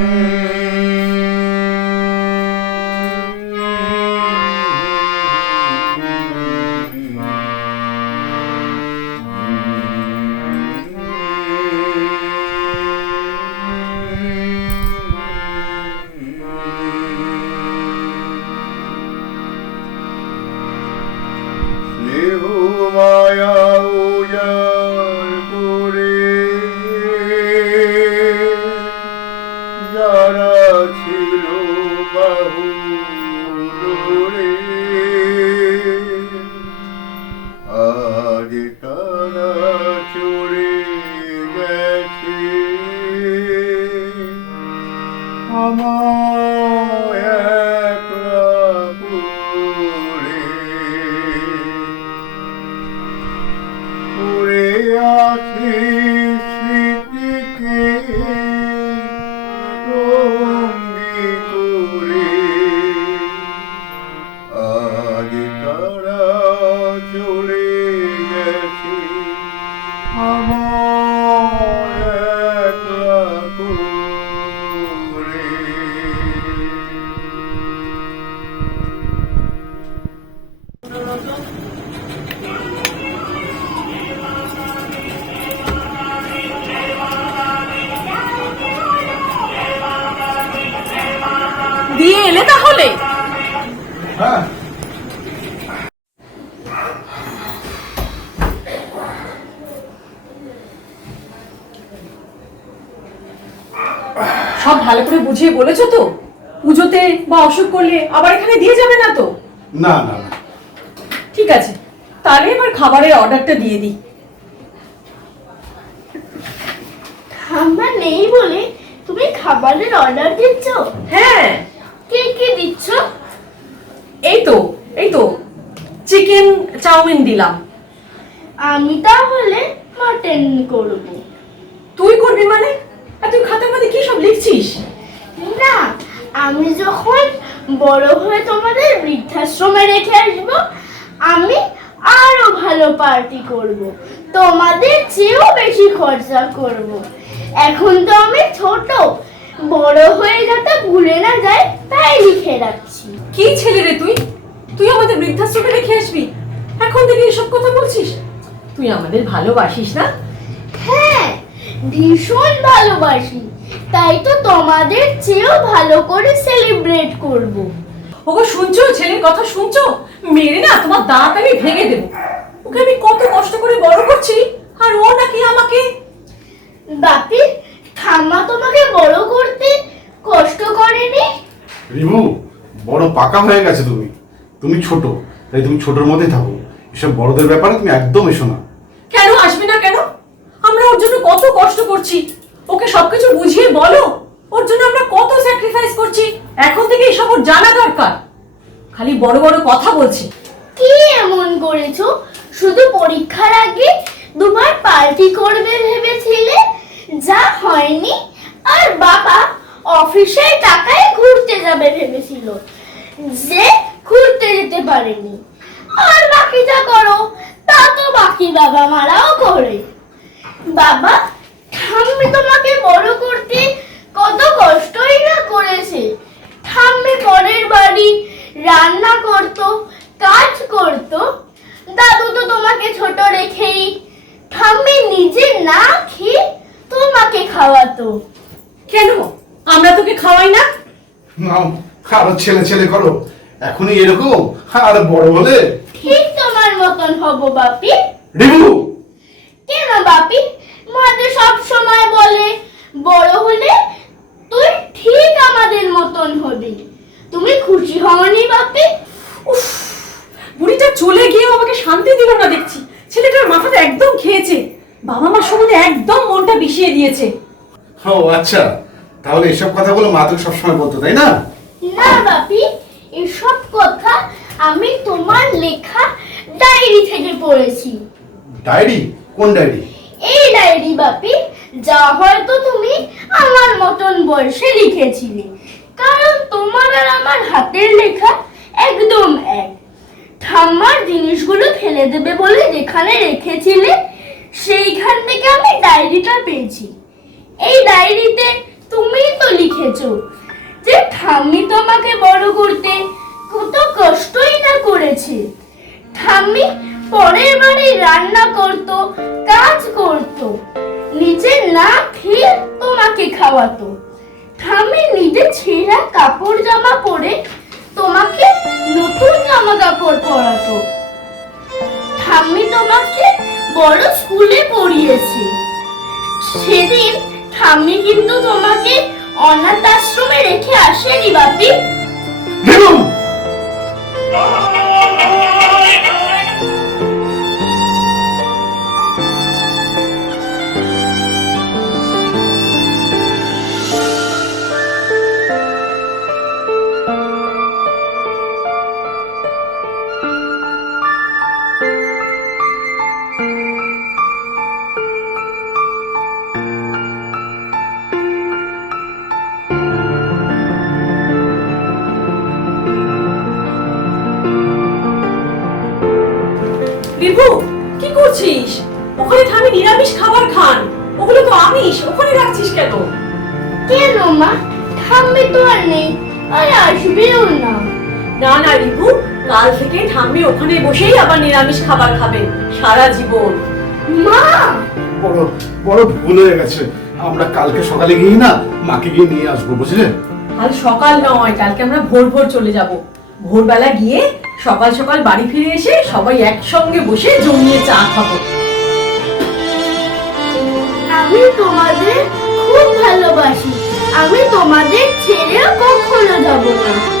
Mm-hmm. আজ তারা চলে গেছে। আমায় দিয়ে এলে তাহলে? হ্যাঁ। সব ভালো করে বুঝিয়ে বলেছ তো? পুজোতে বা অসুখ করলে আবার এখানে দিয়ে যাবে না তো? না না না। ঠিক আছে তাহলে এবার খাবারের অর্ডারটা দিয়ে দিই। ঠাম্মা নেই বলে তুমি খাবারের অর্ডার দিচ্ছ? হ্যাঁ। কি কি দিচ্ছ? এই তো এই তো চিকেন চাউমিন দিলাম। আমি তাহলে মাটন করব। তুই করবি মানে? আর তুই খাতার মধ্যে কি সব লিখছিস? না আমি যখন বড় হয়ে তোমাদের বৃদ্ধাশ্রমে রেখে আসব আমি আরও ভালো পার্টি করব। তোমাদের চেয়েও বেশি খরচা করব। এখন তো আমি ছোট বড় হয়ে যাতে ভুলে না যায় তাই লিখে রাখছি। কি ছেলে রে তুই? তুই আমাদের বৃদ্ধাশ্রমে রেখে আসবি। এখন থেকে এসব কথা বলছিস? তুই আমাদের ভালোবাসিস না? হ্যাঁ ভীষণ ভালোবাসি। তাই তো তোমাদের চেয়েও ভালো করে সেলিব্রেট করব। ওগো শুনছো? ছেলের কথা শুনছো? মেরে না তোমার দাঁত আমি ভেঙে দেবো। ওকে আমি কত কষ্ট করে বড় করছি আর ও নাকি আমাকে বাপি ঠাম্মা তোমাকে বড় কষ্ট করেনি? রিমু বড় পাকা হয়ে গেছে তুমি। তুমি ছোট তাই তুমি ছোটর মধ্যেই থাকো। এসব বড়দের ব্যাপারে তুমি একদম এসো না। কেন আসবে না কেন? আমরা ওর জন্য কত কষ্ট করছি। ওকে সবকিছু বুঝিয়ে বলো। ওর জন্য আমরা কত স্যাক্রিফাইস করছি। এখন থেকে এসব ওর জানা দরকার। খালি বড় বড় কথা বলছে। কি এমন করেছ? শুধু পরীক্ষার আগে দুবার পার্টি করবে ভেবেছিলে? যা হয়নি। আর বাবা অফিসের ভেবেছিল যে ঘুরতে যেতে পারেনি। আর বাকিটা করো, তা তো বাকি বাবা মারাও করে। বাবা, ঠাম্মি তোমাকে বড় করতে কত কষ্টই না করেছে। ঠাম্মি পরের বাড়ি রান্না করতো, কাজ করতো। দাদু তো তোমাকে ছোট রেখেই ঠাম্মি নিজে না খেয়ে তোমাকে খাওয়াতো। কেন? আমরা তোকে খাওয়াই না? নাও আরও ছেলে ছেলে করো। এখনই এরকম আর বড় হলে? ঠিক তোমার মতন হব বাপি। রিমু কেন বাপি? মাঝে সব সময় বলে বড় হলে তুই ঠিক আমাদের মতন হবি। তুমি খুশি হওনি বাপি? উফ বুড়িটা চলে গিয়েও আমাকে শান্তি দিল না দেখছি। ছেলেটার মাথাটা একদম খেয়েছে। বাবা মার সম্বন্ধে একদম মনটা বিষিয়ে দিয়েছে। ও আচ্ছা। তাহলে এসব কথাগুলো মা তো সবসময় বলতো তাই না? না বাপি এসব কথা আমি তোমার লেখা ডায়েরি থেকে পড়েছি। ডায়েরি? কোন ডায়েরি? এই ডায়েরি বাপি যা হয়তো তুমি আমার মতন বয়সে লিখেছিলে। কারণ তোমার আর আমার হাতের লেখা একদম এক। ঠাম্মার জিনিসগুলো ফেলে দেবে বলে যেখানে রেখেছিলে সেইখান থেকে আমি ডায়েরিটা পেয়েছি। এই ডায়েরিতে তুমিই তো লিখেছো যে ঠাম্মি তোমাকে বড় করতে কত কষ্টই না করেছে। ঠাম্মি পরের বাড়ি রান্না করত, কাজ করত, নিজে না খেয়ে তোমাকে খাওয়াতো। ঠাম্মি নিজে ছেঁড়া কাপড় জামা পরে তোমাকে নতুন জামা কাপড় পরাতো। ঠাম্মি তোমাকে বড় স্কুলে পড়িয়েছে। সেদিন ঠাম্মি কিন্তু তোমাকে অনাথ আশ্রমে রেখে আসেনি বাপি। বিভু কি করছিস? ওখানে থামি নিরামিষ খাবার খান। ওগুলো তো আমিষ ওখানে রাখছিস কেন? কেন মা? ঠাম্মি তো আর নেই আর আসবেও না। না না রিভু কাল থেকে ঠাম্মি ওখানে বসেই আবার নিরামিষ খাবার খাবেন সারা জীবন। মা! বড় বড় ভুল হয়ে গেছে। আমরা কালকে সকালে গিয়ে না মাকে গিয়ে নিয়ে আসব বুঝলেন কাল সকাল নয় কালকে আমরা ভোর ভোর চলে যাব। ভোরবেলা গিয়ে সকাল সকাল বাড়ি ফিরে এসে সবাই একসঙ্গে বসে জমিয়ে চা খাব। আমি তোমাদের খুব ভালোবাসি। আমি তোমাদের ছেড়েও কখনো যাব না।